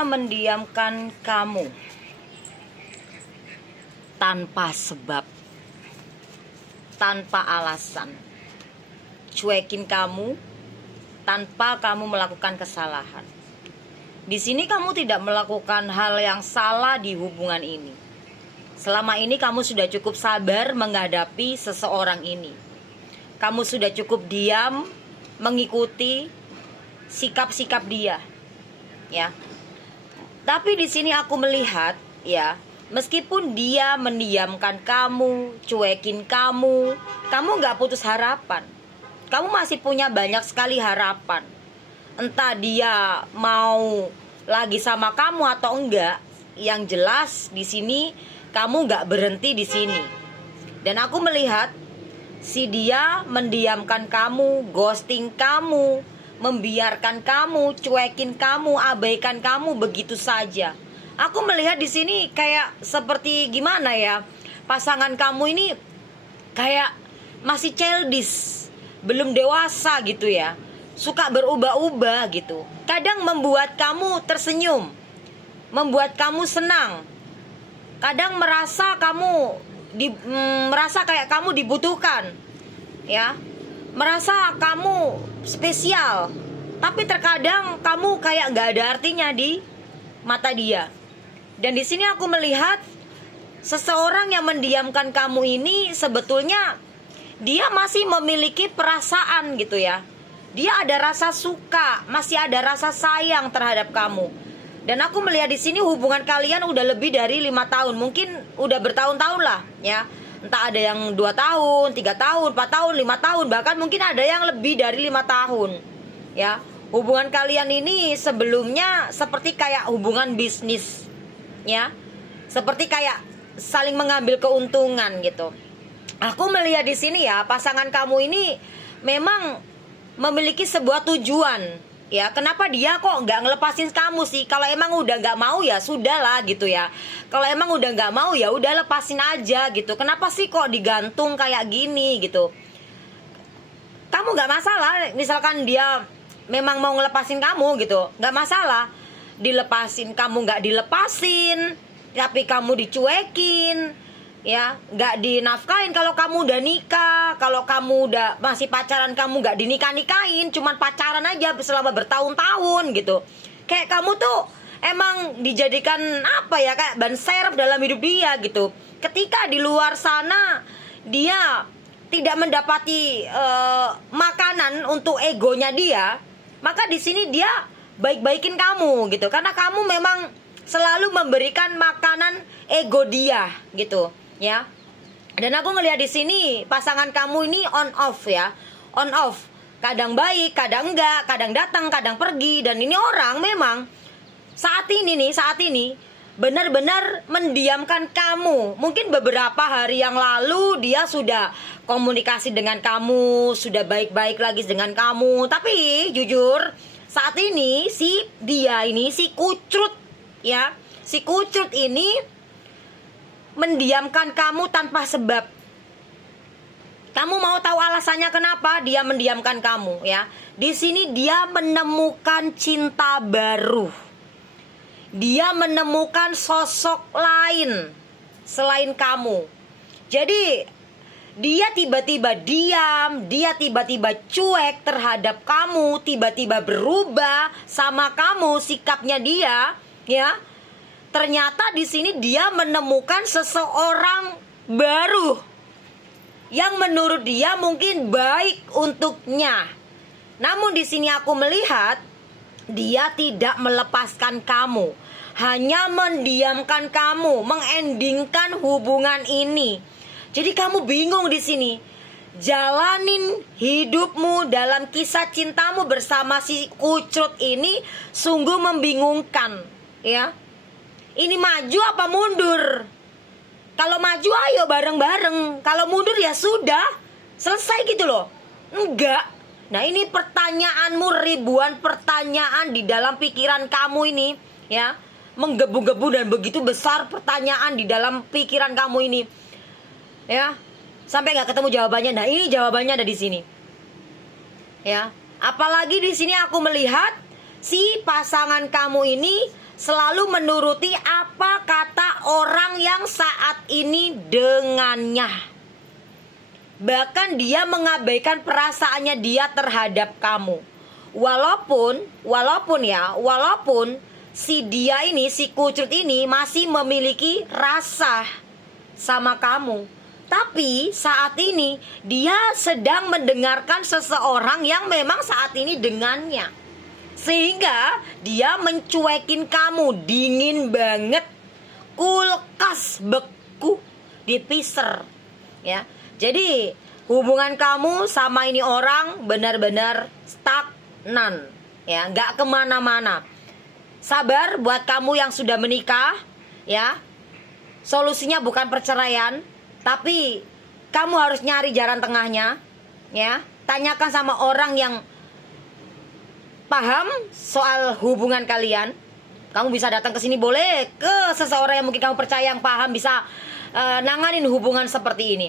Dia mendiamkan kamu tanpa sebab, tanpa alasan, cuekin kamu tanpa kamu melakukan kesalahan. Di sini kamu tidak melakukan hal yang salah di hubungan ini. Selama ini kamu sudah cukup sabar menghadapi seseorang ini. Kamu sudah cukup diam mengikuti sikap-sikap dia, ya. Tapi di sini aku melihat, ya, meskipun dia mendiamkan kamu, cuekin kamu nggak putus harapan. Kamu masih punya banyak sekali harapan. Entah dia mau lagi sama kamu atau enggak, yang jelas di sini kamu nggak berhenti di sini. Dan aku melihat si dia mendiamkan kamu, ghosting kamu, membiarkan kamu, cuekin kamu, abaikan kamu begitu saja. Aku melihat di sini kayak seperti gimana ya? Pasangan kamu ini kayak masih childish, belum dewasa gitu ya. Suka berubah-ubah gitu. Kadang membuat kamu tersenyum, membuat kamu senang. Kadang merasa kamu merasa kayak kamu dibutuhkan, ya. Merasa kamu spesial. Tapi terkadang kamu kayak gak ada artinya di mata dia. Dan di sini aku melihat seseorang yang mendiamkan kamu ini sebetulnya dia masih memiliki perasaan gitu ya. Dia ada rasa suka, masih ada rasa sayang terhadap kamu. Dan aku melihat di sini hubungan kalian udah lebih dari 5 tahun, mungkin udah bertahun-tahun lah, ya. Entah ada yang 2 tahun, 3 tahun, 4 tahun, 5 tahun, bahkan mungkin ada yang lebih dari 5 tahun, ya. Hubungan kalian ini sebelumnya seperti kayak hubungan bisnis, ya. Seperti kayak saling mengambil keuntungan gitu. Aku melihat di sini ya, pasangan kamu ini memang memiliki sebuah tujuan, ya. Kenapa dia kok nggak ngelepasin kamu sih? Kalau emang udah nggak mau ya sudahlah gitu ya. Kalau emang udah nggak mau ya udah lepasin aja gitu. Kenapa sih kok digantung kayak gini gitu? Kamu nggak masalah, misalkan dia memang mau ngelepasin kamu gitu, nggak masalah. Dilepasin kamu nggak dilepasin, tapi kamu dicuekin, ya, nggak dinafkahin kalau kamu udah nikah. Kalau kamu udah masih pacaran, kamu nggak dinikah-nikahin, cuman pacaran aja selama bertahun-tahun gitu. Kayak kamu tuh emang dijadikan apa ya, kayak ban serep dalam hidup dia gitu. Ketika di luar sana dia tidak mendapati makanan untuk egonya dia, maka di sini dia baik-baikin kamu gitu, karena kamu memang selalu memberikan makanan ego dia gitu, ya. Dan aku ngelihat di sini pasangan kamu ini on off ya, on off. Kadang baik, kadang enggak, kadang datang, kadang pergi. Dan ini orang memang saat ini benar-benar mendiamkan kamu. Mungkin beberapa hari yang lalu dia sudah komunikasi dengan kamu, sudah baik-baik lagi dengan kamu. Tapi jujur saat ini si kucut, ya, si kucut ini mendiamkan kamu tanpa sebab. Kamu mau tahu alasannya kenapa dia mendiamkan kamu, ya? Di sini dia menemukan cinta baru. Dia menemukan sosok lain selain kamu. Jadi dia tiba-tiba diam, dia tiba-tiba cuek terhadap kamu, tiba-tiba berubah sama kamu sikapnya dia, ya. Ternyata di sini dia menemukan seseorang baru yang menurut dia mungkin baik untuknya. Namun di sini aku melihat dia tidak melepaskan kamu, hanya mendiamkan kamu, mengendingkan hubungan ini. Jadi kamu bingung di sini. Jalanin hidupmu dalam kisah cintamu bersama si kucut ini sungguh membingungkan, ya. Ini maju apa mundur? Kalau maju ayo bareng-bareng, kalau mundur ya sudah, selesai gitu loh. Enggak. Nah, ini pertanyaanmu, ribuan pertanyaan di dalam pikiran kamu ini, ya. Menggebu-gebu dan begitu besar pertanyaan di dalam pikiran kamu ini, ya. Sampai nggak ketemu jawabannya. Nah, ini jawabannya ada di sini, ya. Apalagi di sini aku melihat si pasangan kamu ini selalu menuruti apa kata orang yang saat ini dengannya. Bahkan dia mengabaikan perasaannya dia terhadap kamu. Walaupun si dia ini, si Kucut ini masih memiliki rasa sama kamu. Tapi saat ini dia sedang mendengarkan seseorang yang memang saat ini dengannya. Sehingga dia mencuekin kamu, dingin banget. Kulkas beku dipiser, ya. Jadi hubungan kamu sama ini orang benar-benar stagnan, ya, nggak kemana-mana. Sabar buat kamu yang sudah menikah, ya. Solusinya bukan perceraian, tapi kamu harus nyari jalan tengahnya, ya. Tanyakan sama orang yang paham soal hubungan kalian. Kamu bisa datang ke sini, boleh ke seseorang yang mungkin kamu percaya, yang paham, bisa nanganin hubungan seperti ini.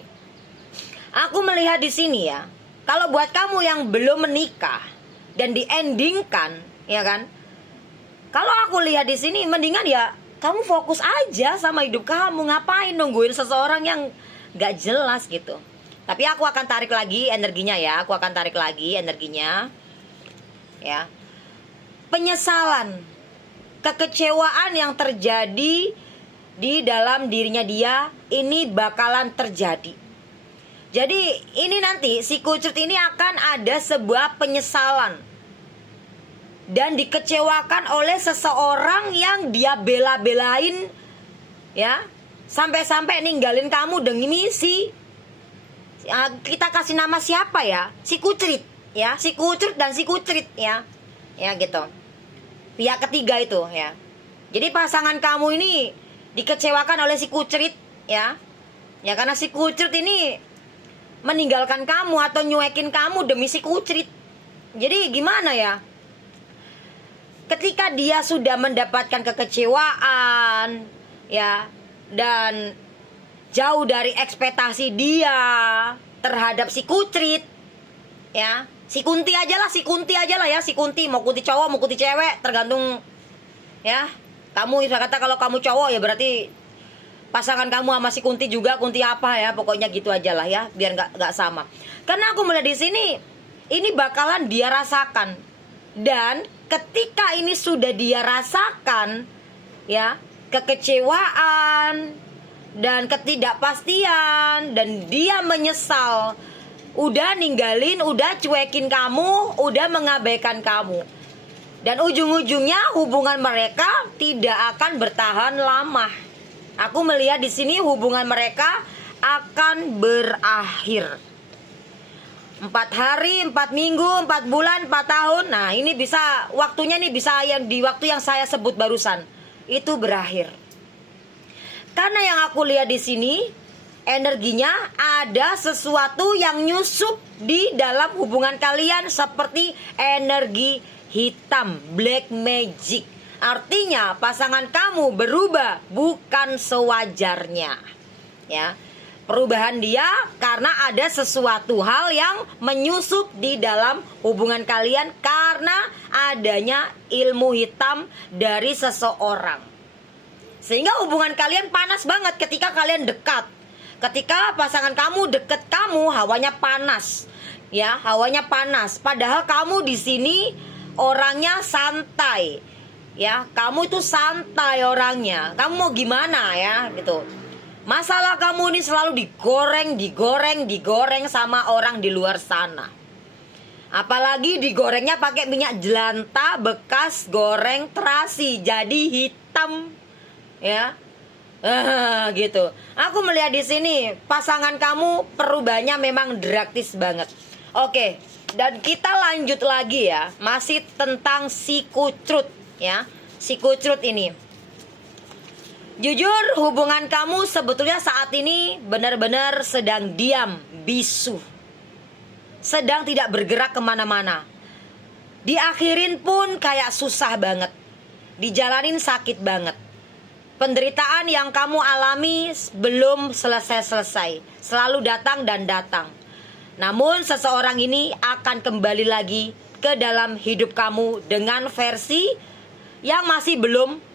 Aku melihat di sini, ya, kalau buat kamu yang belum menikah dan di-endingkan, ya kan? Kalau aku lihat di sini, mendingan ya kamu fokus aja sama hidup kamu. Ngapain nungguin seseorang yang gak jelas gitu. Tapi aku akan tarik lagi energinya, ya. Aku akan tarik lagi energinya, ya. Penyesalan, kekecewaan yang terjadi di dalam dirinya dia, ini bakalan terjadi. Jadi ini nanti si Kucut ini akan ada sebuah penyesalan dan dikecewakan oleh seseorang yang dia bela-belain, ya, sampai-sampai ninggalin kamu demi kita kasih nama siapa, ya, si Kucrit, ya, si Kucut dan si Kucrit, ya, ya gitu, pihak ketiga itu, ya. Jadi pasangan kamu ini dikecewakan oleh si Kucrit, ya, ya, karena si Kucrit ini meninggalkan kamu atau nyuekin kamu demi si Kucrit. Jadi gimana, ya? Ketika dia sudah mendapatkan kekecewaan, ya, dan jauh dari ekspektasi dia terhadap si Kucrit, ya, si Kunti aja lah ya, si Kunti, mau Kunti cowok mau Kunti cewek tergantung, ya. Kamu bisa kata kalau kamu cowok ya berarti pasangan kamu sama si Kunti juga, Kunti apa, ya, pokoknya gitu aja lah, ya, biar nggak sama. Karena aku melihat di sini ini bakalan dia rasakan, dan ketika ini sudah dia rasakan, ya, kekecewaan dan ketidakpastian, dan dia menyesal, udah ninggalin, udah cuekin kamu, udah mengabaikan kamu, dan ujung-ujungnya hubungan mereka tidak akan bertahan lama. Aku melihat di sini hubungan mereka akan berakhir. 4 hari, 4 minggu, 4 bulan, 4 tahun. Nah, ini bisa waktunya nih, bisa yang di waktu yang saya sebut barusan itu berakhir. Karena yang aku lihat di sini energinya ada sesuatu yang nyusup di dalam hubungan kalian seperti energi hitam, black magic. Artinya pasangan kamu berubah bukan sewajarnya, ya. Perubahan dia karena ada sesuatu hal yang menyusup di dalam hubungan kalian karena adanya ilmu hitam dari seseorang. Sehingga hubungan kalian panas banget ketika kalian dekat. Ketika pasangan kamu deket kamu, hawanya panas, ya, hawanya panas. Padahal kamu di sini orangnya santai, ya, kamu itu santai orangnya. Kamu mau gimana, ya, gitu. Masalah kamu ini selalu digoreng sama orang di luar sana. Apalagi digorengnya pakai minyak jelantah bekas goreng terasi, jadi hitam, ya. Gitu. Aku melihat di sini pasangan kamu perubahannya memang drastis banget. Oke, dan kita lanjut lagi, ya. Masih tentang si Kucut, ya. Si Kucut ini. Jujur hubungan kamu sebetulnya saat ini benar-benar sedang diam, bisu. Sedang tidak bergerak kemana-mana. Diakhirin pun kayak susah banget. Dijalanin sakit banget. Penderitaan yang kamu alami belum selesai-selesai. Selalu datang dan datang. Namun seseorang ini akan kembali lagi ke dalam hidup kamu dengan versi yang masih belum